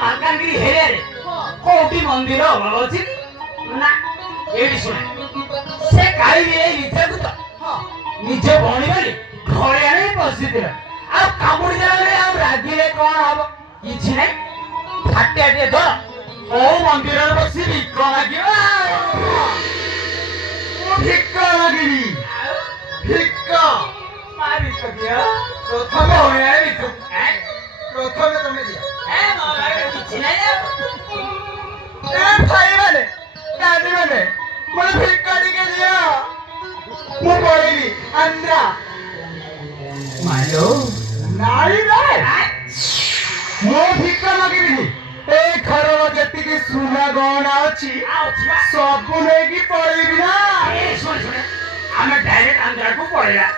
मालकानगिरी हेरिया रे कोठी मंदिर अभाव अछि ना एडी सुने से काई रे निजे को तो निजे भणी बोली घरे आने बसिथिला आ कामुडी देले आ रागिले कोन हबो किछि नै फाटे आटे धर ओ मंदिर रे बसी भिक्क लागियो ओ भिक्क लागिनी भिक्क मारी तो दिया प्रथम होया भिक्क प्रथम तमे दिया ए मारे किछि नै ए भाई माने दादी माने मोर भिक्क दिके दिया मु पड़ेगी अंदर मालो नाई रे मो भिक्क मागिनी ए खरव जति की सुना गहना अछि सब नेकी पड़ेगी ना ए सुन सुन हमें डायरेक्ट अंदर को पड़ेगा